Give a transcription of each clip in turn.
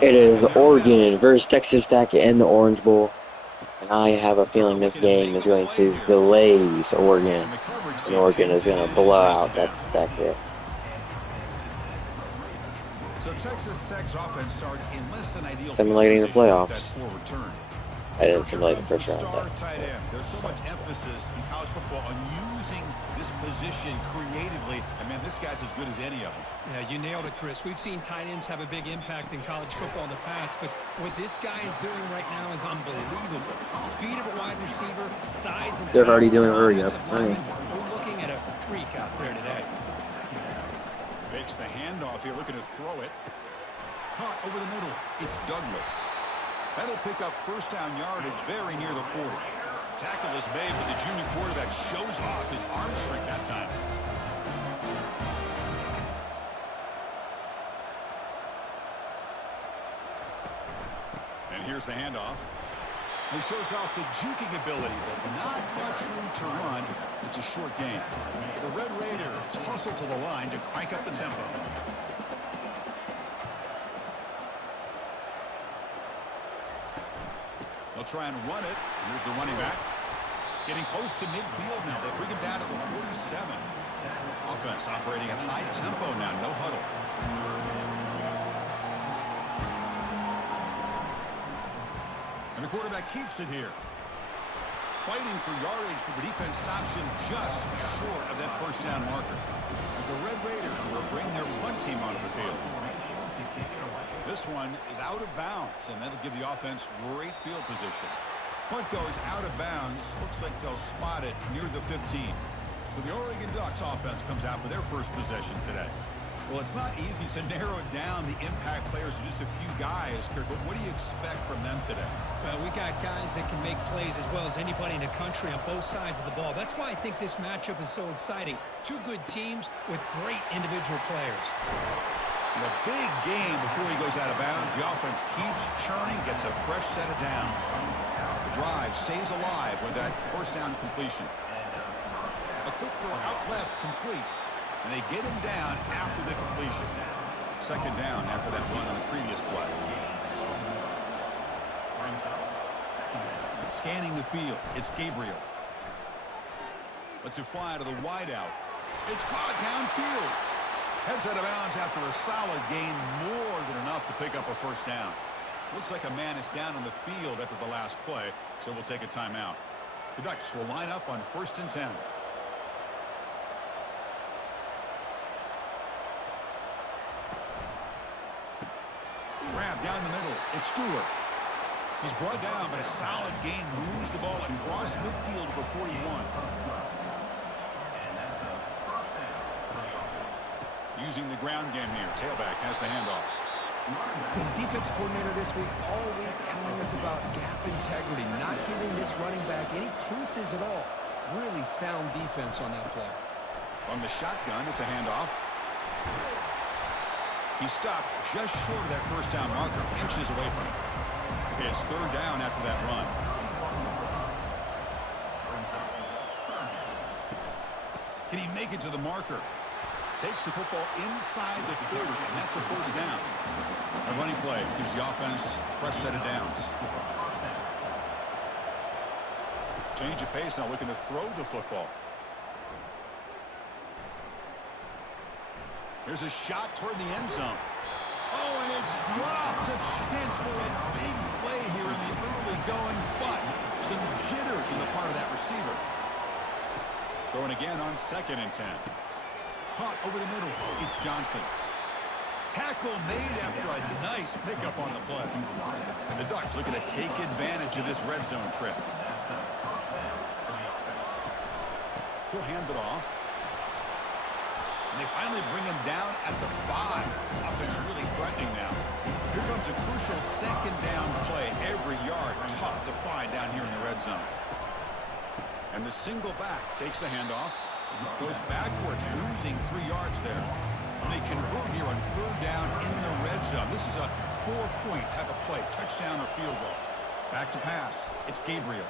It is Oregon versus Texas Tech in the Orange Bowl. And I have a feeling this game is going to glaze Oregon. And Oregon is going to blow out Texas Tech here. So Texas Tech's offense starts in less than ideal Simulating the playoffs. Return. I didn't simulate the first round. There's so much emphasis in college football on using this position creatively. And man, this guy's as good as any of them. Yeah, you nailed it, Chris. We've seen tight ends have a big impact in college football in the past, but what this guy is doing right now is unbelievable. Speed of a wide receiver, size and they're already doing it already. Yep. We're looking at a freak out there today. Fakes the handoff here, looking to throw it. Caught over the middle. It's Douglas. That'll pick up first down yardage very near the 40. Tackle is made, but the junior quarterback shows off his arm strength that time. And here's the handoff. He shows off the juking ability, but not much room to run. It's a short gain. The Red Raiders hustle to the line to crank up the tempo. They'll try and run it. Here's the running back. Getting close to midfield now. They bring it down to the 47. Offense operating at high tempo now. No huddle. And the quarterback keeps it here. Fighting for yardage, but the defense stops him just short of that first down marker. And the Red Raiders will bring their punt team onto the field. This one is out of bounds, and that'll give the offense great field position. Punt goes out of bounds. Looks like they'll spot it near the 15. So the Oregon Ducks offense comes out for their first possession today. Well, it's not easy to narrow down the impact players to just a few guys, Kirk, but what do you expect from them today? Well, we got guys that can make plays as well as anybody in the country on both sides of the ball. That's why I think this matchup is so exciting. Two good teams with great individual players. And a big game before he goes out of bounds. The offense keeps churning, gets a fresh set of downs. The drive stays alive with that first down completion. A quick throw out left, complete. And they get him down after the completion. Second down after that run on the previous play. Scanning the field, it's Gabriel. Lets it fly to the wideout. It's caught downfield. Heads out of bounds after a solid gain, more than enough to pick up a first down. Looks like a man is down on the field after the last play, so we'll take a timeout. The Ducks will line up on 1st and 10. Grab down the middle. It's Stewart. He's brought down, but a solid gain moves the ball across midfield to the 41. Using the ground game here. Tailback has the handoff. The defensive coordinator this week all week telling us about gap integrity, not giving this running back any creases at all. Really sound defense on that play. On the shotgun, it's a handoff. He stopped just short of that first down marker, inches away from it. Okay, it's third down after that run. Can he make it to the marker? Takes the football inside the 30, and that's a first down. A running play gives the offense a fresh set of downs. Change of pace now, looking to throw the football. There's a shot toward the end zone. Oh, and it's dropped. A chance for a big play here in the early going, but some jitters on the part of that receiver. Going again on 2nd and 10. Caught over the middle. It's Johnson. Tackle made after a nice pickup on the play. And the Ducks looking to take advantage of this red zone trip. He'll hand it off. And they finally bring him down at the 5. Offense really threatening now. Here comes a crucial second down play. Every yard tough to find down here in the red zone. And the single back takes the handoff. Goes backwards, losing 3 yards there. And they convert here on 3rd down in the red zone. This is a 4-point type of play. Touchdown or field goal. Back to pass. It's Gabriel.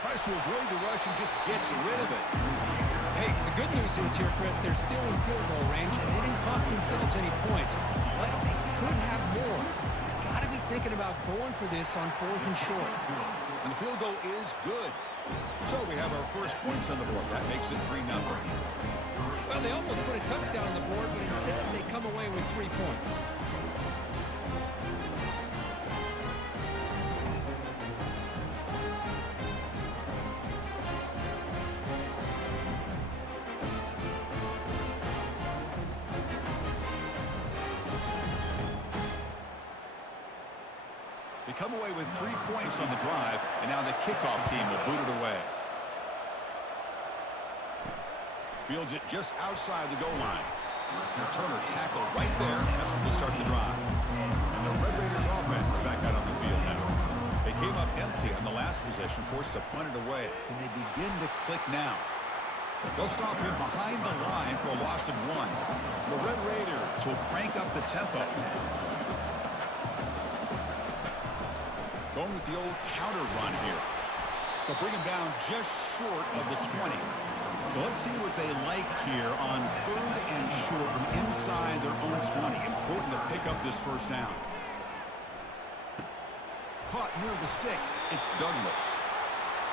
Tries to avoid the rush and just gets rid of it. Hey, the good news is here, Chris, they're still in field goal range, and they didn't cost themselves any points. But they could have more. thinking about going for this on 4th and short. And the field goal is good. So we have our first points on the board. That makes it 3-0. Well, they almost put a touchdown on the board, but instead they come away with 3 points. They come away with 3 points on the drive, and now the kickoff team will boot it away. Fields it just outside the goal line. Returner tackle right there. That's when they start the drive. And the Red Raiders offense is back out on the field now. They came up empty on the last possession, forced to punt it away. Can they begin to click now? They'll stop him behind the line for a loss of 1. The Red Raiders will crank up the tempo. Going with the old counter run here. They'll bring him down just short of the 20. So let's see what they like here on 3rd and short from inside their own 20. Important to pick up this first down. Caught near the sticks. It's Douglas.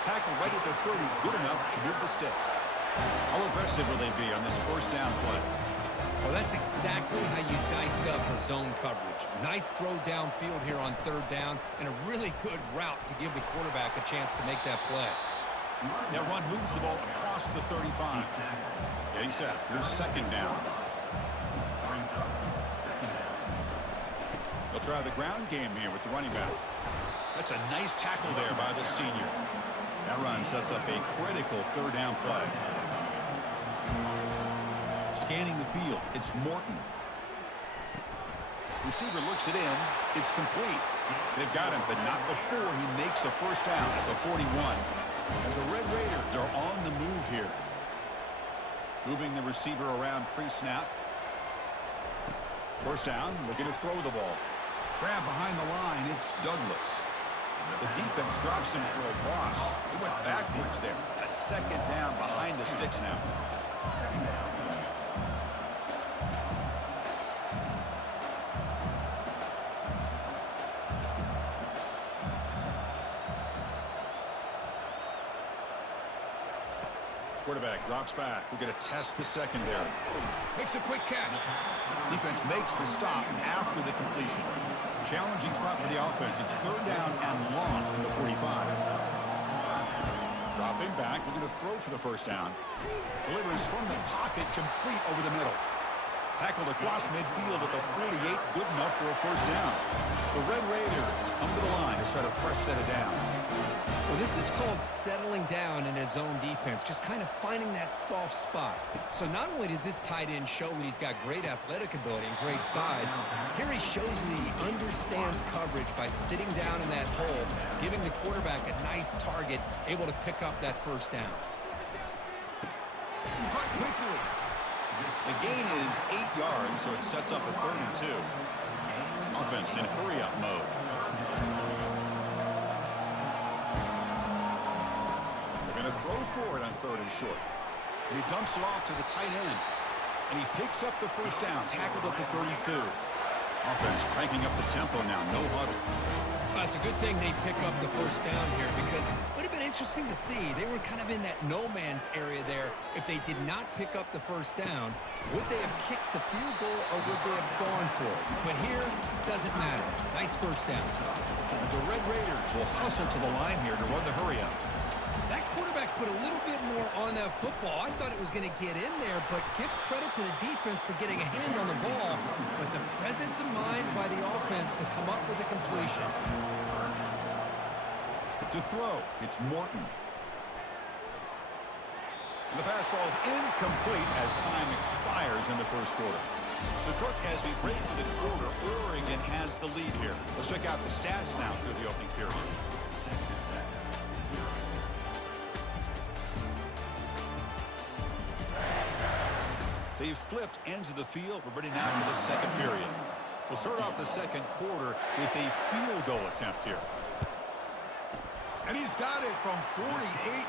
Tackled right at the 30. Good enough to move the sticks. How aggressive will they be on this first down play? Well, that's exactly how you dice up a zone coverage. Nice throw downfield here on 3rd down, and a really good route to give the quarterback a chance to make that play. That run moves the ball across the 35. Getting set. Here's 2nd down. They'll try the ground game here with the running back. That's a nice tackle there by the senior. That run sets up a critical 3rd down play. Scanning the field, it's Morton. Receiver looks it in. It's complete. They've got him, but not before he makes a first down at the 41. And the Red Raiders are on the move here. Moving the receiver around pre-snap. First down, looking to throw the ball. Grab behind the line, it's Douglas. The defense drops him for a loss. He went backwards there. A 2nd down behind the sticks now. Quarterback drops back. We're going to test the secondary. Makes a quick catch. Defense makes the stop after the completion. Challenging spot for the offense. It's 3rd down and long in the 45. Dropping back. We're going to throw for the first down. Delivers from the pocket, complete over the middle. Tackled across midfield at the 48. Good enough for a first down. The Red Raiders come to the line to start a fresh set of downs. Well, this is called settling down in his own defense, just kind of finding that soft spot. So not only does this tight end show that he's got great athletic ability and great size, here he shows that he understands coverage by sitting down in that hole, giving the quarterback a nice target, able to pick up that first down. Cut quickly. The gain is 8 yards, so it sets up a 3rd and 2. Offense in hurry-up mode. Going to throw for it on 3rd and short. And he dumps it off to the tight end. And he picks up the first down, tackled at the 32. Offense cranking up the tempo now, no huddle. Well, it's a good thing they pick up the first down here because it would have been interesting to see. They were kind of in that no man's area there. If they did not pick up the first down, would they have kicked the field goal or would they have gone for it? But here, doesn't matter. Nice first down. And the Red Raiders will hustle to the line here to run the hurry-up. That quarterback put a little bit more on that football. I thought it was going to get in there, but give credit to the defense for getting a hand on the ball. But the presence of mind by the offense to come up with a completion. To throw, it's Morton. And the pass falls incomplete as time expires in the first quarter. So, Kirk, as we break for the quarter, Oregon has the lead here. Let's check out the stats now through the opening period. They've flipped ends of the field. We're ready now for the second period. We'll start off the second quarter with a field goal attempt here. And he's got it from 48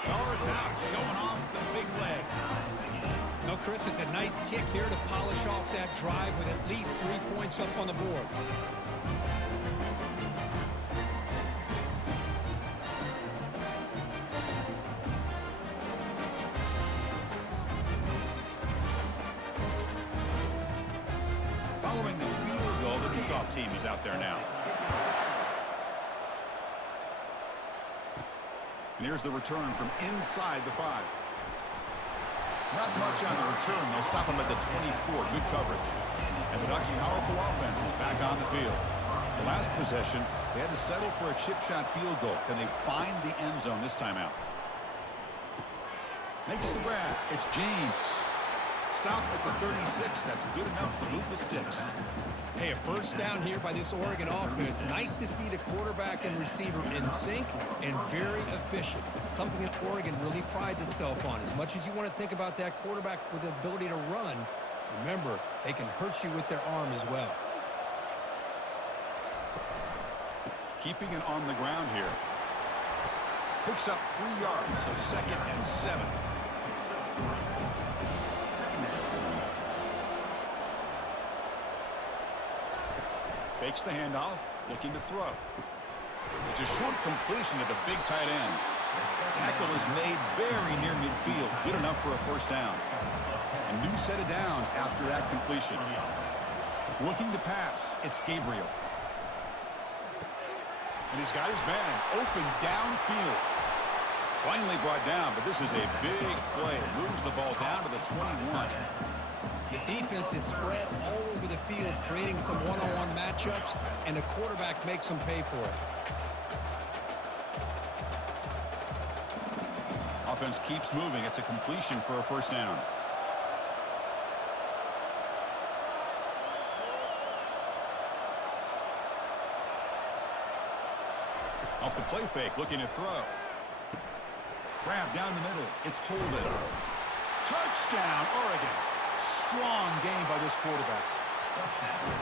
yards out, showing off the big leg. No, Chris, it's a nice kick here to polish off that drive with at least 3 points up on the board. kickoff team is out there now. And here's the return from inside the 5. Not much on the return. They'll stop him at the 24. Good coverage. And the Ducks' powerful offense is back on the field. The last possession, they had to settle for a chip shot field goal. Can they find the end zone this time out? Makes the grab. It's James. Stop at the 36. That's good enough to move the sticks. Hey, a first down here by this Oregon offense. Nice to see the quarterback and receiver in sync and very efficient. Something that Oregon really prides itself on. As much as you want to think about that quarterback with the ability to run, remember, they can hurt you with their arm as well. Keeping it on the ground here. Picks up 3 yards, so 2nd and 7. Fakes the handoff, looking to throw. It's a short completion to the big tight end. Tackle is made very near midfield, good enough for a first down. A new set of downs after that completion. Looking to pass, it's Gabriel. And he's got his man open downfield. Finally brought down, but this is a big play. Moves the ball down to the 21. The defense is spread all over the field, creating some one-on-one matchups, and the quarterback makes them pay for it. Offense keeps moving. It's a completion for a first down. Off the play fake, looking to throw. Grab down the middle. It's Holden. Touchdown, Oregon. Strong game by this quarterback.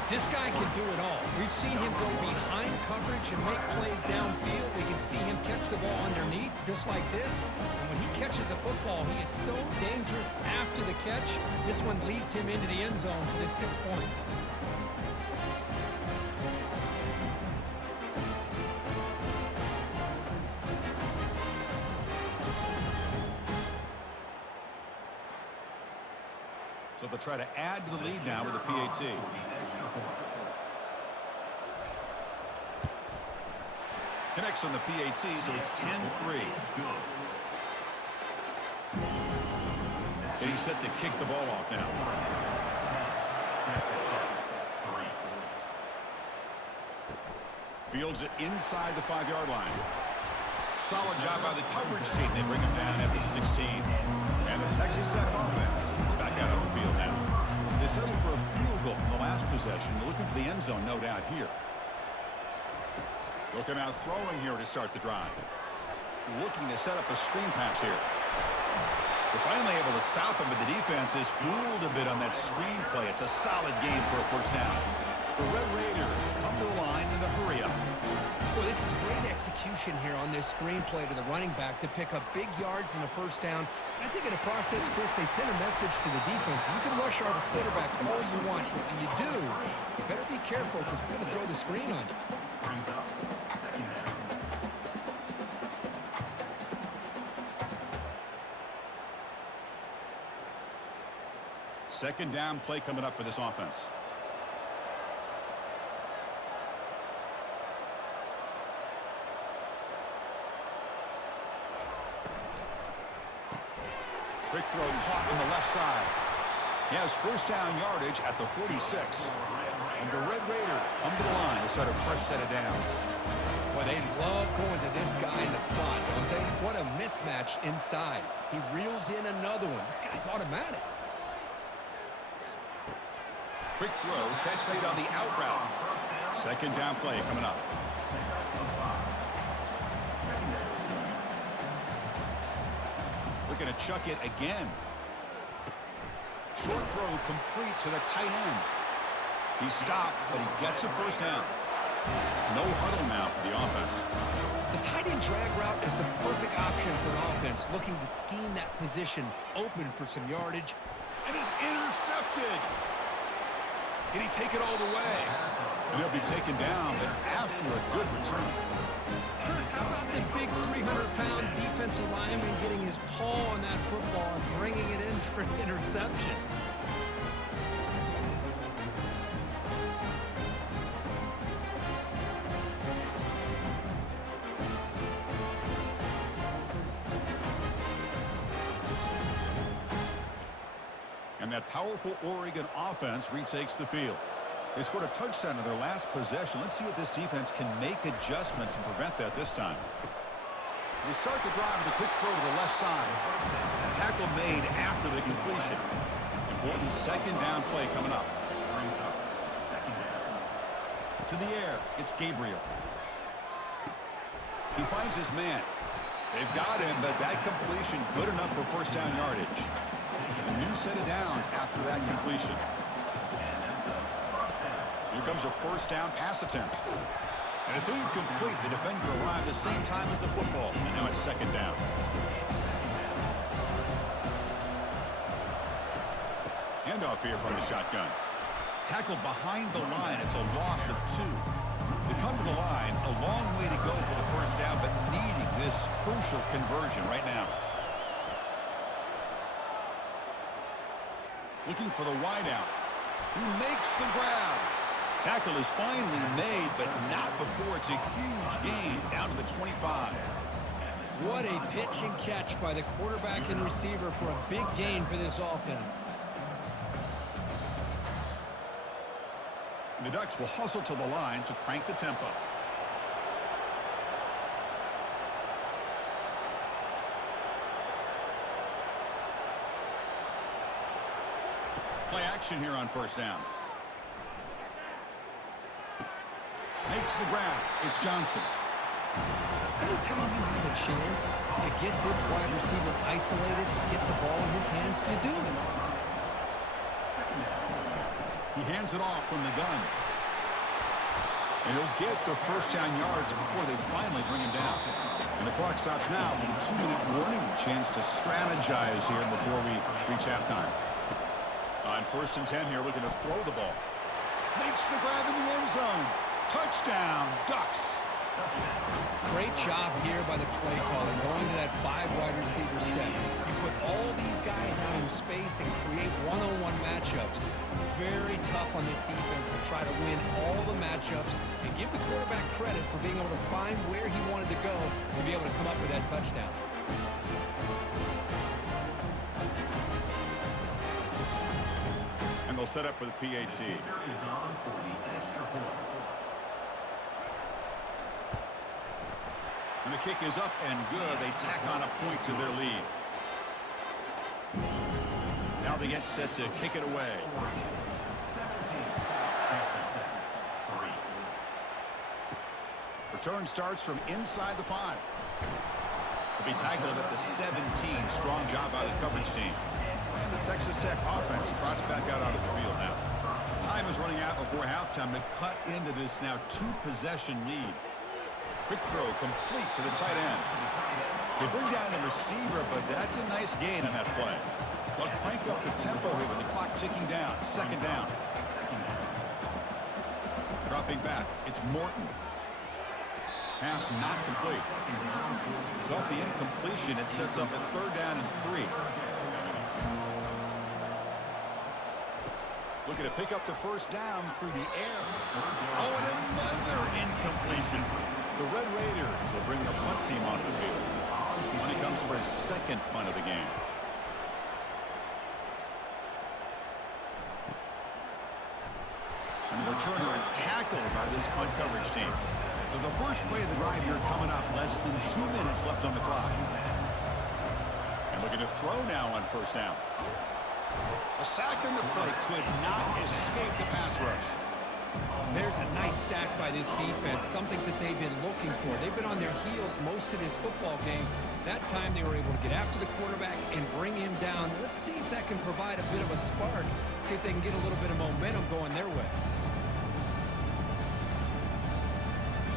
This guy can do it all. We've seen him go behind coverage and make plays downfield. We can see him catch the ball underneath, just like this. And when he catches a football, he is so dangerous after the catch. This one leads him into the end zone for the 6 points. So they'll try to add to the lead now with a PAT. Connects on the PAT, so it's 10-3. Getting set to kick the ball off now. Fields it inside the 5-yard line. Solid job by the coverage team. They bring him down at the 16. And the Texas Tech offense is back out on the field now. They settled for a field goal in the last possession. They're looking for the end zone, no doubt, here. Looking out throwing here to start the drive. Looking to set up a screen pass here. They're finally able to stop him, but the defense is fooled a bit on that screen play. It's a solid game for a first down. The Red Raiders come to the line in a hurry-up. Well, this is great execution here on this screenplay to the running back to pick up big yards in the first down. I think in the process, Chris, they sent a message to the defense. You can rush our quarterback all you want, but when you do, you better be careful because we're going to throw the screen on you. Second down play coming up for this offense. Quick throw caught on the left side. He has first down yardage at the 46. And the Red Raiders come to the line to start a fresh set of downs. Boy, they love going to this guy in the slot, don't they? What a mismatch inside. He reels in another one. This guy's automatic. Quick throw, catch made on the out route. Second down play coming up. Looking to chuck it again. Short throw complete to the tight end. He stopped, but he gets a first down. No huddle now for the offense. The tight end drag route is the perfect option for an offense looking to scheme that position open for some yardage. And he's intercepted. Can he take it all the way? And he'll be taken down, but after a good return. Chris, how about the big 300-pound defensive lineman getting his paw on that football and bringing it in for an interception? And that powerful Oregon offense retakes the field. They scored a touchdown in their last possession. Let's see if this defense can make adjustments and prevent that this time. They start the drive with a quick throw to the left side. Tackle made after the completion. Important second down play coming up. To the air, it's Gabriel. He finds his man. They've got him, but that completion good enough for first down yardage. A new set of downs after that completion. Here comes a first down pass attempt. And it's incomplete. The defender arrived at the same time as the football. And now it's second down. Handoff here from the shotgun. Tackled behind the line. It's a loss of 2. They come to the line. A long way to go for the first down, but needing this crucial conversion right now. Looking for the wideout. He makes the grab. Tackle is finally made, but not before it's a huge gain down to the 25. What a pitch and catch by the quarterback and receiver for a big gain for this offense. And the Ducks will hustle to the line to crank the tempo. Play action here on first down. Makes the grab. It's Johnson. Anytime you have a chance to get this wide receiver isolated, get the ball in his hands, you do it. He hands it off from the gun. And he'll get the first down yards before they finally bring him down. And the clock stops now for a 2-minute warning. A chance to strategize here before we reach halftime. On first and 10 here, looking to throw the ball. Makes the grab in the end zone. Touchdown, Ducks. Great job here by the play caller, going to that 5 wide receiver set. You put all these guys out in space and create one-on-one matchups. Very tough on this defense to try to win all the matchups and give the quarterback credit for being able to find where he wanted to go and be able to come up with that touchdown. And they'll set up for the PAT. And the kick is up and good. They tack on a point to their lead. Now they get set to kick it away. Return starts from inside the 5. They'll be tackled at the 17. Strong job by the coverage team. And the Texas Tech offense trots back out onto the field now. Time is running out before halftime to cut into this now 2-possession lead. Quick throw complete to the tight end. They bring down the receiver, but that's a nice gain on that play. They'll crank up the tempo here with the clock ticking down. Second down. Dropping back, it's Morton. Pass not complete. So off the incompletion, it sets up a 3rd down and 3. Looking to pick up the first down through the air. Oh, and another incompletion. The Red Raiders will bring their punt team onto the field. When he comes for his 2nd punt of the game. And the returner is tackled by this punt coverage team. So the first play of the drive here coming up, less than 2 minutes left on the clock. And looking to throw now on first down. A sack on the play could not escape the pass rush. There's a nice sack by this defense, something that they've been looking for. They've been on their heels most of this football game. That time they were able to get after the quarterback and bring him down. Let's see if that can provide a bit of a spark, see if they can get a little bit of momentum going their way.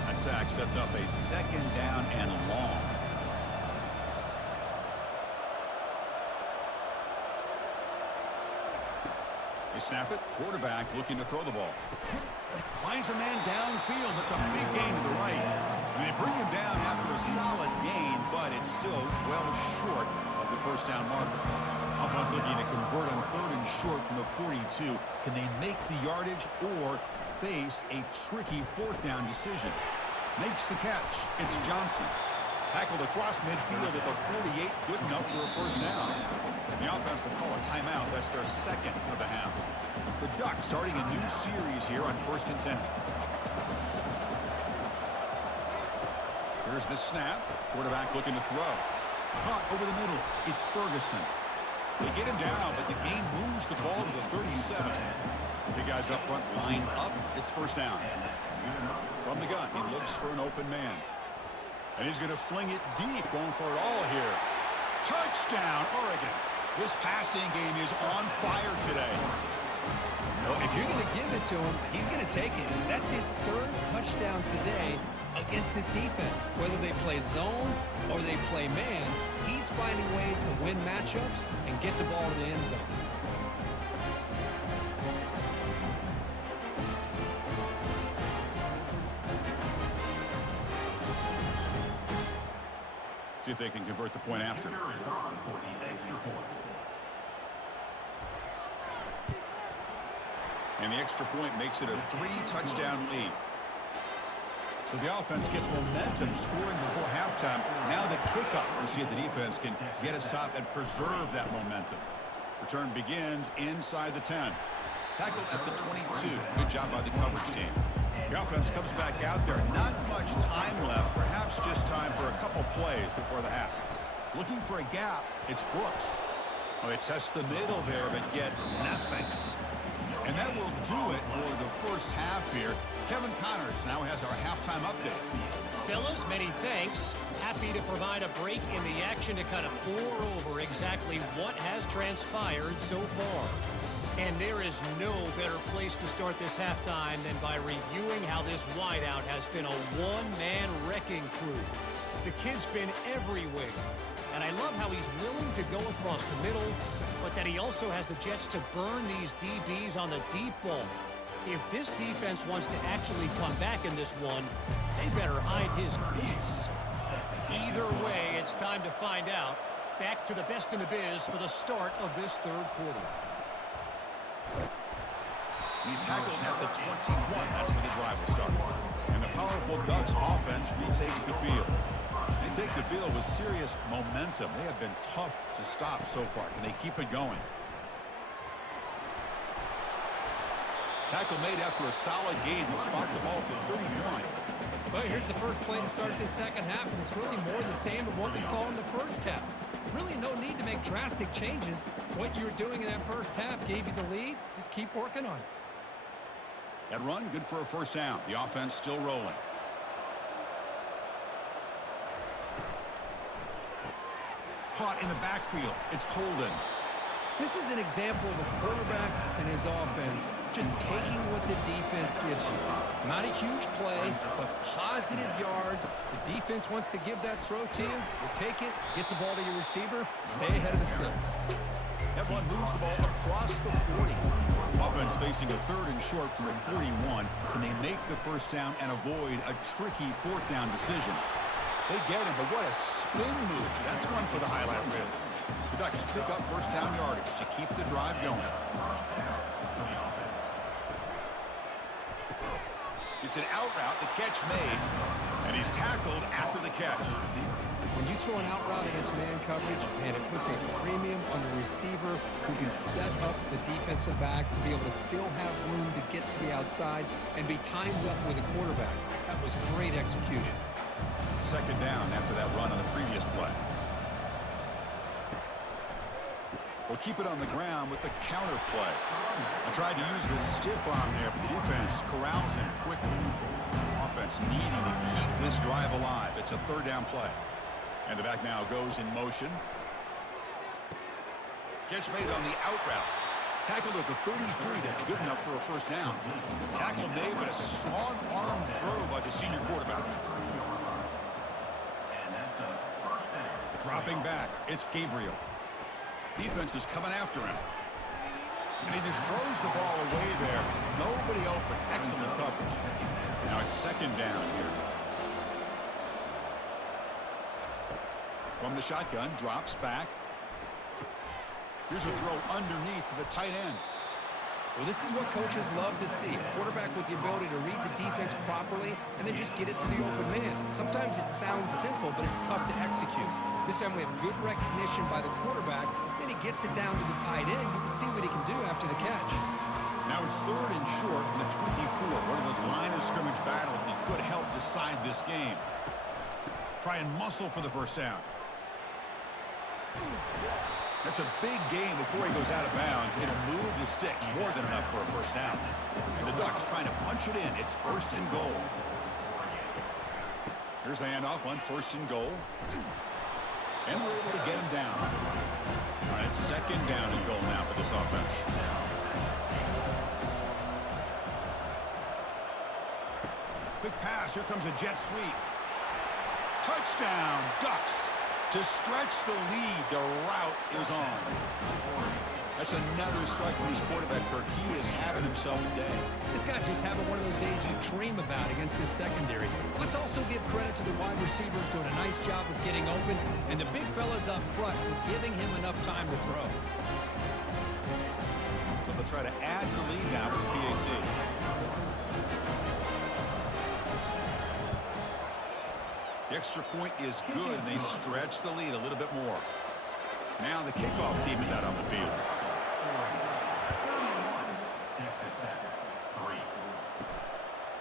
That sack sets up a 2nd down and long. They snap it. Quarterback looking to throw the ball. Finds a man downfield. That's a big gain to the right. And they bring him down after a solid gain, but it's still well short of the first down marker. Offense looking to convert on 3rd and short from the 42. Can they make the yardage or face a tricky 4th down decision? Makes the catch. It's Johnson. Tackled across midfield at the 48, good enough for a first down. The offense will call a timeout. That's their second of the half. The Ducks starting a new series here on 1st and 10. Here's the snap. Quarterback looking to throw. Caught over the middle. It's Ferguson. They get him down, but the game moves the ball to the 37. Big guys up front line up. It's first down. From the gun, he looks for an open man. And he's going to fling it deep, going for it all here. Touchdown, Oregon. This passing game is on fire today. Well, if you're going to give it to him, he's going to take it. That's his 3rd touchdown today against this defense. Whether they play zone or they play man, he's finding ways to win matchups and get the ball in the end zone. See if they can convert the point after. And the extra point makes it a 3-touchdown lead. So the offense gets momentum scoring before halftime. Now the kickoff. We'll see if the defense can get a stop and preserve that momentum. Return begins inside the 10. Tackle at the 22. Good job by the coverage team. The offense comes back out there. Not much time left. Perhaps just time for a couple plays before the half. Looking for a gap. It's Brooks. Well, they test the middle there, but get nothing. And that will do it for the first half here. Kevin Connors now has our halftime update. Fellas, many thanks. Happy to provide a break in the action to kind of pour over exactly what has transpired so far. And there is no better place to start this halftime than by reviewing how this wideout has been a one-man wrecking crew. The kid's been everywhere. And I love how he's willing to go across the middle, but that he also has the jets to burn these DBs on the deep ball. If this defense wants to actually come back in this one, they better hide his cleats. Either way, it's time to find out. Back to the best in the biz for the start of this 3rd quarter. He's tackled at the 21. That's where the drive will start. And the powerful Ducks offense retakes the field. They take the field with serious momentum. They have been tough to stop so far. Can they keep it going? Tackle made after a solid gain. Will spot the ball for 31. Well, here's the first play to start this second half, and it's really more the same of what we saw in the first half. Really no need to make drastic changes. What you were doing in that first half gave you the lead. Just keep working on it. That run, good for a first down. The offense still rolling. Caught in the backfield. It's Holden. This is an example of a quarterback and his offense just taking what the defense gives you. Not a huge play, but positive yards. The defense wants to give that throw to you. You take it, get the ball to your receiver, stay ahead of the sticks. That one moves the ball across the 40. Offense facing a 3rd and short from the 41. Can they make the first down and avoid a tricky 4th down decision? They get it, but what a spin move. That's one for the highlight reel. The Ducks pick up first down yardage to keep the drive going. It's an out route, the catch made, and he's tackled after the catch. When you throw an out route against man coverage, man, it puts a premium on the receiver who can set up the defensive back to be able to still have room to get to the outside and be timed up with a quarterback. That was great execution. Second down after that run on the previous play. We'll keep it on the ground with the counter play. I tried to use the stiff arm there, but the defense corrals him quickly. Offense needing to keep this drive alive. It's a 3rd down play. And the back now goes in motion. Catch made on the out route. Tackled at the 33. That's good enough for a first down. Tackle made, but a strong arm throw by the senior quarterback. Dropping back, it's Gabriel. Defense is coming after him. And he just throws the ball away there. Nobody open. Excellent coverage. Now it's second down here. From the shotgun, drops back. Here's a throw underneath to the tight end. Well, this is what coaches love to see. A quarterback with the ability to read the defense properly and then just get it to the open man. Sometimes it sounds simple, but it's tough to execute. This time we have good recognition by the quarterback. Then he gets it down to the tight end. You can see what he can do after the catch. Now it's 3rd and short from the 24. One of those line of scrimmage battles that could help decide this game. Try and muscle for the first down. That's a big game before he goes out of bounds. It'll move the sticks more than enough for a first down. And the Ducks trying to punch it in. It's 1st and goal. Here's the handoff on 1st and goal. And we're able to get him down. All right, 2nd down and goal now for this offense. Quick pass. Here comes a jet sweep. Touchdown, Ducks. To stretch the lead, the route is on. That's another strike from his quarterback, Kirk. He is having himself a day. This guy's just having one of those days you dream about against this secondary. Let's also give credit to the wide receivers doing a nice job of getting open, and the big fellas up front for giving him enough time to throw. So they'll try to add the lead now with PAT. The extra point is good, and they stretch the lead a little bit more. Now the kickoff team is out on the field.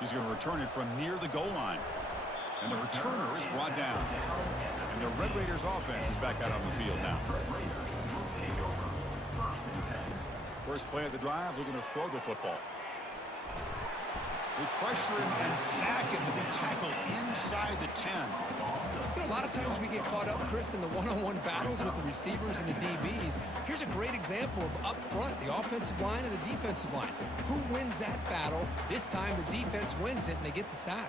He's going to return it from near the goal line. And the returner is brought down. And the Red Raiders offense is back out on the field now. First play of the drive, looking to throw the football. They pressure him and sack him to be tackled inside the 10. You know, a lot of times we get caught up, Chris, in the one-on-one battles with the receivers and the DBs. Here's a great example of up front, the offensive line and the defensive line. Who wins that battle? This time the defense wins it and they get the sack.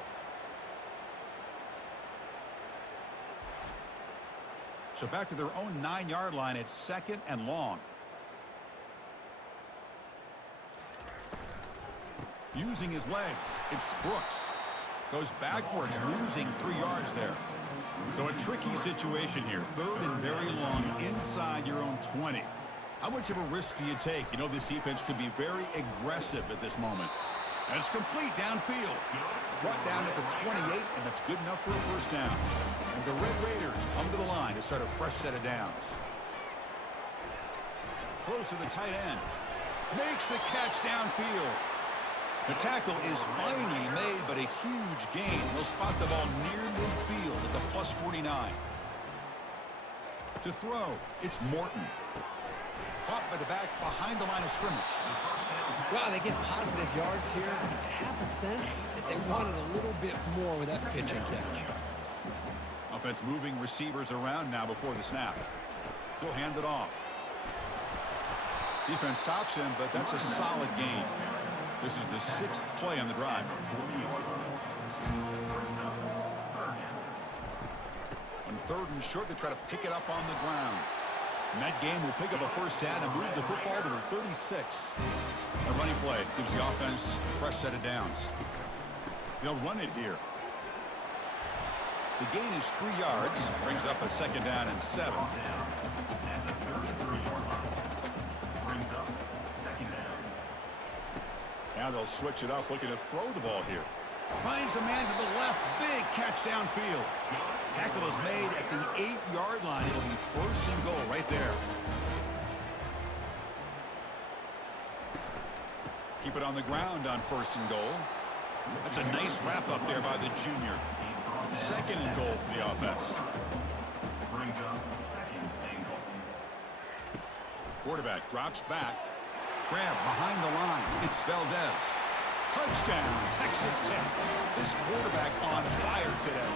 So back to their own 9-yard line. It's 2nd and long. Using his legs, it's Brooks. Goes backwards, losing 3 yards there. So a tricky situation here. 3rd and very long inside your own 20. How much of a risk do you take? You know this defense could be very aggressive at this moment. And it's complete downfield. Brought down at the 28, and that's good enough for a first down. And the Red Raiders come to the line to start a fresh set of downs. Close to the tight end. Makes the catch downfield. The tackle is finally made, but a huge gain. They'll spot the ball near midfield at the +49. To throw, it's Morton. Caught by the back behind the line of scrimmage. Wow, they get positive yards here. I have a sense that they wanted a little bit more with that pitch and catch. Offense moving receivers around now before the snap. He'll hand it off. Defense stops him, but that's a solid gain. This is the 6th play on the drive. On 3rd and short, they try to pick it up on the ground. And that game will pick up a first down and move the football to the 36. A running play gives the offense a fresh set of downs. They'll run it here. The gain is 3 yards, brings up a 2nd down and 7. Now they'll switch it up, looking to throw the ball here. Finds a man to the left. Big catch downfield. Tackle is made at the 8-yard line. It'll be 1st and goal right there. Keep it on the ground on 1st and goal. That's a nice wrap up there by the junior. 2nd and goal for the offense. Quarterback drops back. Grab behind the line. It's Valdez. Touchdown, Texas Tech. This quarterback on fire today.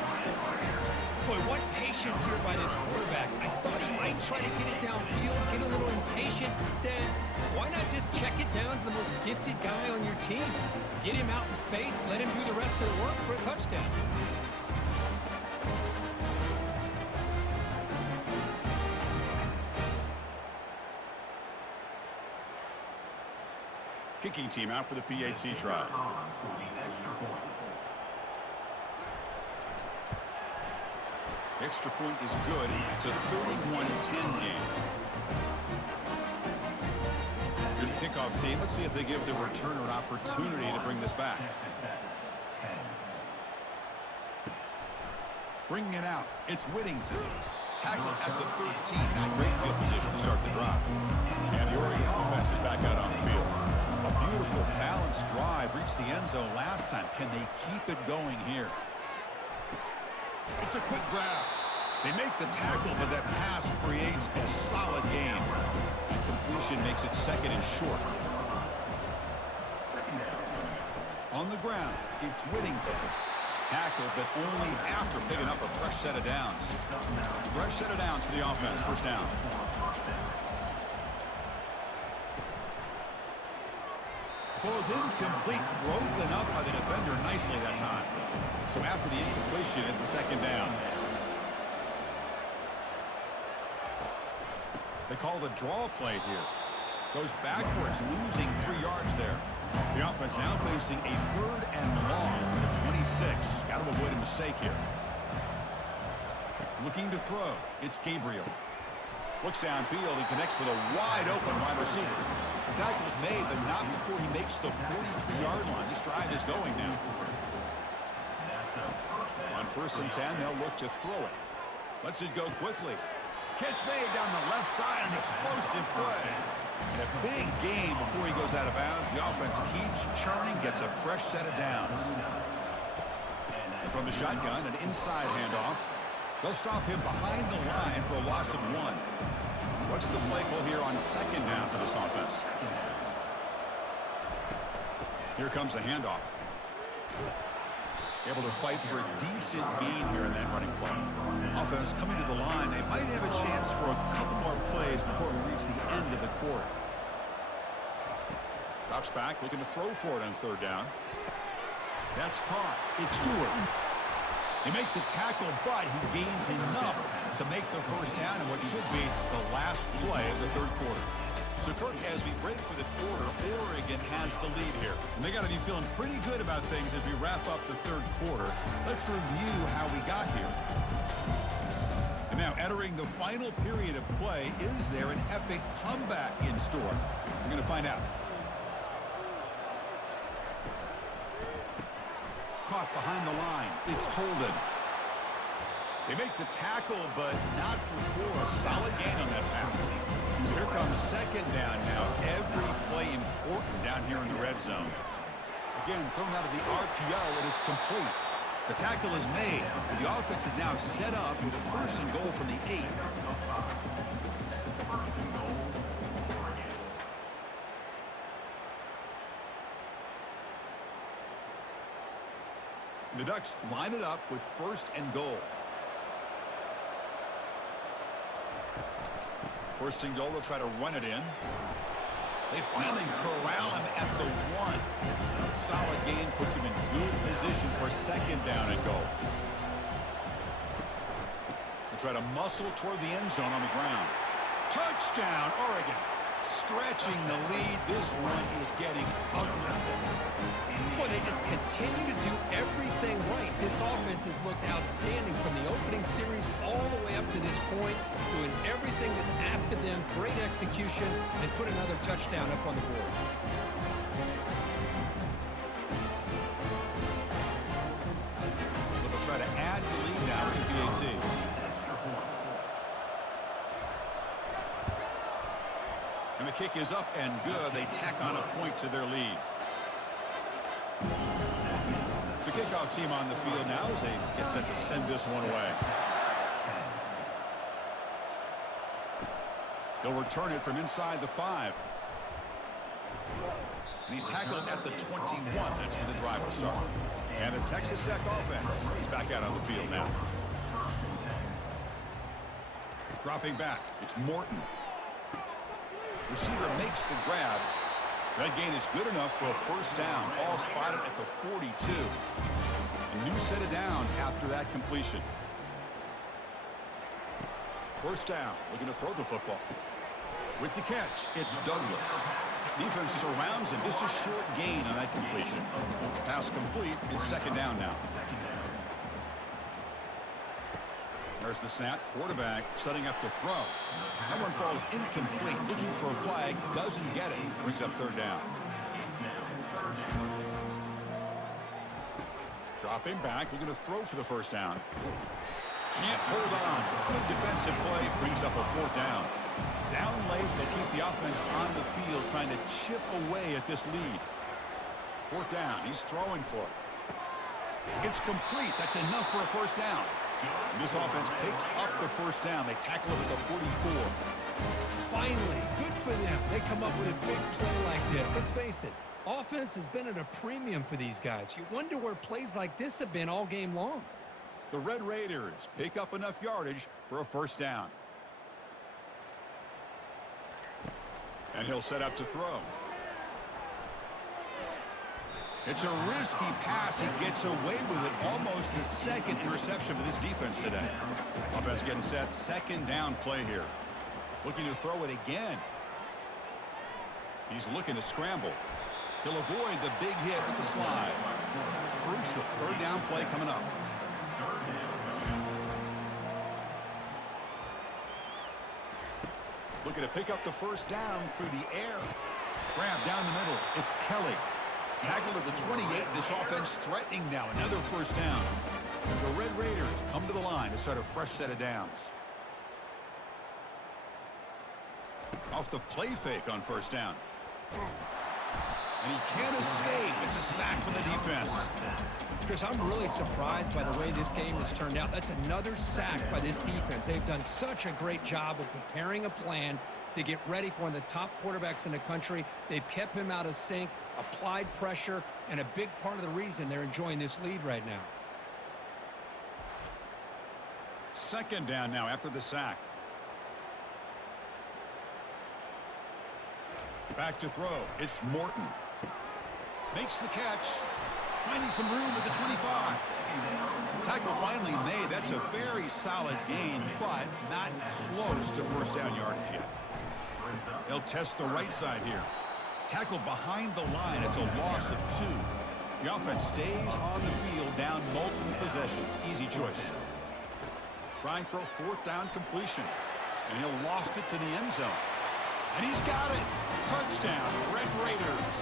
Boy, what patience here by this quarterback. I thought he might try to get it downfield, get a little impatient. Instead, why not just check it down to the most gifted guy on your team? Get him out in space, let him do the rest of the work for a touchdown. Kicking team out for the PAT try. Extra point is good. It's a 31-10 game. Here's the kickoff kickoff team. Let's see if they give the returner an opportunity to bring this back. Bringing it out, it's Whittington. Tackled at the 13. Now great field position to start the drive. And the Oregon offense is back out on the field. A beautiful, balanced drive reached the end zone last time. Can they keep it going here? It's a quick grab. They make the tackle, but that pass creates a solid gain. Completion makes it second and short. On the ground, it's Whittington. Tackle, but only after picking up a fresh set of downs. Fresh set of downs for the offense. First down. Ball is incomplete, broken up by the defender nicely that time. So after the incompletion, it's second down. They call the draw play here. Goes backwards, losing 3 yards there. The offense now facing a 3rd and long from the 26. Got to avoid a mistake here. Looking to throw. It's Gabriel. Looks downfield and connects with a wide open wide receiver. The tackle is made, but not before he makes the 43-yard line. This drive is going now. On 1st and 10, they'll look to throw it. Lets it go quickly. Catch made down the left side, an explosive play. And a big gain before he goes out of bounds. The offense keeps churning, gets a fresh set of downs. And from the shotgun, an inside handoff. They'll stop him behind the line for a loss of 1. What's the play call here on 2nd down for this offense? Here comes the handoff. Able to fight for a decent gain here in that running play. Offense coming to the line. They might have a chance for a couple more plays before we reach the end of the quarter. Drops back, looking to throw for it on 3rd down. That's caught. It's Stewart. They make the tackle, but he gains enough to make the first down in what should be the last play of the 3rd quarter. So, Kirk, as we break for the quarter, Oregon has the lead here. And they got to be feeling pretty good about things as we wrap up the 3rd quarter. Let's review how we got here. And now, entering the final period of play, is there an epic comeback in store? We're going to find out. Caught behind the line. It's Holden. They make the tackle, but not before a solid gain on that pass. So here comes 2nd down now. Every play important down here in the red zone. Again, thrown out of the RPO, and it's complete. The tackle is made. The offense is now set up with a 1st and goal from the 8. The Ducks line it up with 1st and goal. 1st and goal, they'll try to run it in. They finally corral him at the 1. Solid gain puts him in good position for 2nd down and goal. They try to muscle toward the end zone on the ground. Touchdown, Oregon. Stretching the lead. This one is getting ugly. Boy, they just continue to do everything right. This offense has looked outstanding from the opening series all the way up to this point, doing everything that's asked of them, great execution, and put another touchdown up on the board. They'll try to add the lead now to PAT. And the kick is up and good. They tack on a point to their lead. The kickoff team on the field now as they get set to send this one away. They'll return it from inside the 5. And he's tackled at the 21. That's where the drive will start. And the Texas Tech offense is back out on the field now. Dropping back, it's Morton. Receiver makes the grab. That gain is good enough for a 1st down, all spotted at the 42. A new set of downs after that completion. 1st down, looking to throw the football. With the catch, it's Douglas. Defense surrounds him, just a short gain on that completion. Pass complete, it's 2nd down now. There's the snap. Quarterback setting up to throw. That one falls incomplete. Looking for a flag. Doesn't get it. Brings up third down. Dropping back. Looking to throw for the first down. Can't hold on. Good defensive play. Brings up a fourth down. Down late. They keep the offense on the field trying to chip away at this lead. Fourth down. He's throwing for it. It's complete. That's enough for a first down. And this offense picks up the first down. They tackle it at the 44. Finally, good for them. They come up with a big play like this. Let's face it, offense has been at a premium for these guys. You wonder where plays like this have been all game long. The Red Raiders pick up enough yardage for a first down. And he'll set up to throw. It's a risky pass. He gets away with it. Almost the second interception for this defense today. Offense getting set. Second down play here. Looking to throw it again. He's looking to scramble. He'll avoid the big hit with the slide. Crucial third down play coming up. Looking to pick up the first down through the air. Grab down the middle. It's Kelly. Tackled at the 28. This offense threatening now. Another first down. The Red Raiders come to the line to start a fresh set of downs. Off the play fake on first down. And he can't escape. It's a sack for the defense. Chris, I'm really surprised by the way this game has turned out. That's another sack by this defense. They've done such a great job of preparing a plan to get ready for one of the top quarterbacks in the country. They've kept him out of sync, applied pressure, and a big part of the reason they're enjoying this lead right now. Second down now after the sack. Back to throw. It's Morton. Makes the catch. Finding some room at the 25. Tackle finally made. That's a very solid gain, but not close to first down yardage yet. They'll test the right side here. Tackle behind the line. It's a loss of 2. The offense stays on the field down multiple possessions. Easy choice. Trying for a fourth down completion. And he'll loft it to the end zone. And he's got it. Touchdown, Red Raiders.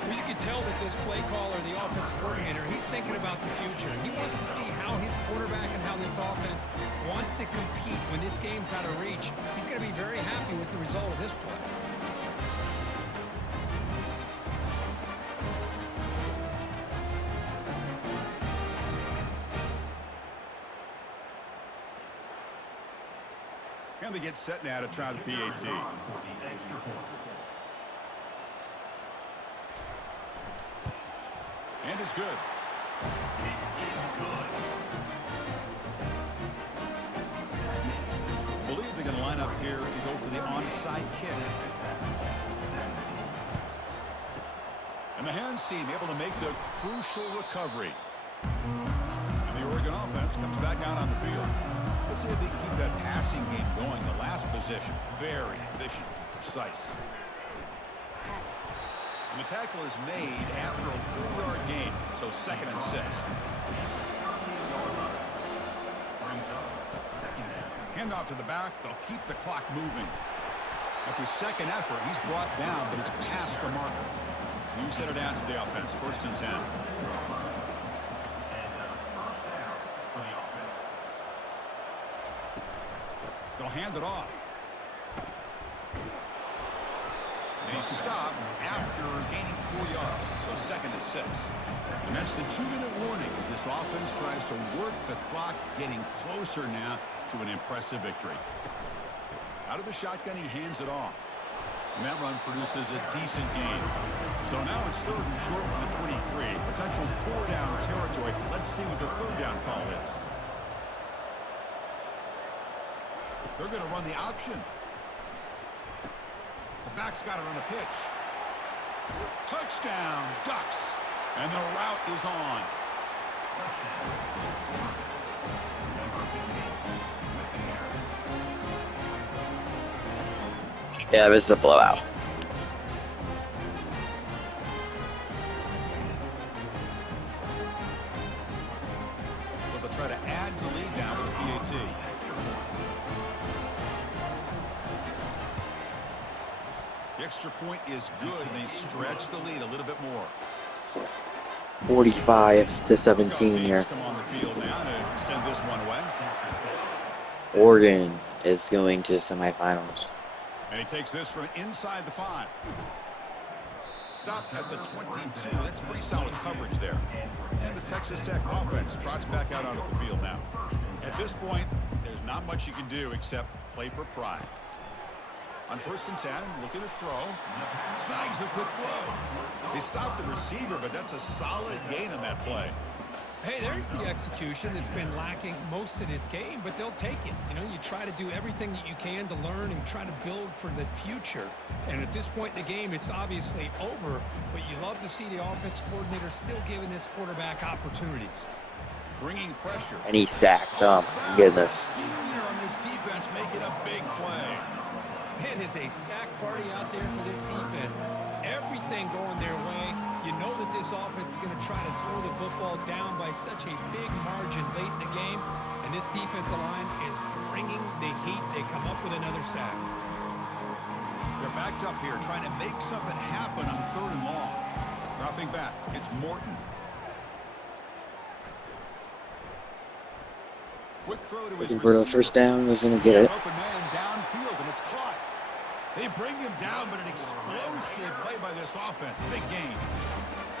Well, you can tell that this play caller, the offense coordinator, he's thinking about the future. He wants to see how his quarterback and how this offense wants to compete when this game's out of reach. He's going to be very happy with the result of this play. And they get set now to try the PAT. And it's good. I believe they're going to line up here and go for the onside kick. And the hands team able to make the crucial recovery. And the Oregon offense comes back out on the field. Let's see if they can keep that passing game going. The last possession, very efficient, precise. And the tackle is made after a 4-yard gain, so 2nd and 6. Handoff to the back. They'll keep the clock moving. After second effort, he's brought down, but it's past the marker. You set it down to the offense. 1st and 10. They'll hand it off. And he's stopped after gaining 4 yards. So 2nd and 6. And that's the 2-minute warning as this offense tries to work the clock, getting closer now to an impressive victory. Out of the shotgun, he hands it off. And that run produces a decent gain. So now it's 3rd and short from the 23. Potential 4-down territory. Let's see what the 3rd down call is. They're going to run the option. The back's got it on the pitch. Touchdown, Ducks. And the route is on. Yeah, this is a blowout. For the try to add to the lead now with the PAT. The extra point is good, and they stretch the lead a little bit more. 45 to 17 here. Come on the field now to send this one away. Oregon is going to the semifinals. And he takes this from inside the 5. Stop at the 22. That's pretty solid coverage there. And the Texas Tech offense trots back out onto the field now. At this point, there's not much you can do except play for pride. On 1st and 10, looking to throw. Snags the quick throw. They stopped the receiver, but that's a solid gain on that play. Hey, there's the execution that's been lacking most of this game, but they'll take it. You know, you try to do everything that you can to learn and try to build for the future. And at this point in the game, it's obviously over, but you love to see the offense coordinator still giving this quarterback opportunities. Bringing pressure. And he's sacked. Oh, my goodness. Senior on this defense making a big play. It is a sack party out there for this defense. Everything going their way. You know that this offense is going to try to throw the football down by such a big margin late in the game. And this defensive line is bringing the heat. They come up with another sack. They're backed up here trying to make something happen on 3rd and long. Dropping back. It's Morton. Quick throw to his Looking for the receiver. first down. Was going to get it. Open man downfield, and it's caught. They bring him down, but an explosive play by this offense. Big game.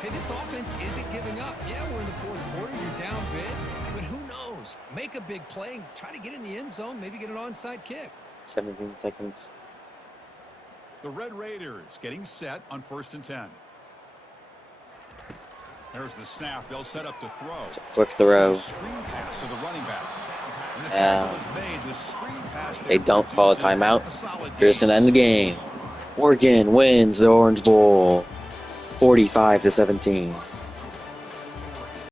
Hey, this offense isn't giving up. Yeah, we're in the 4th quarter. You're down big. But who knows? Make a big play. Try to get in the end zone. Maybe get an onside kick. 17 seconds. The Red Raiders getting set on 1st and 10. There's the snap. They'll set up the throw. Quick throw. Screen pass to the running back. And the tackle is made. The screen pass They there don't call a produces timeout. a solid Here's gain. an end the game. Oregon wins the Orange Bowl 45 to 17.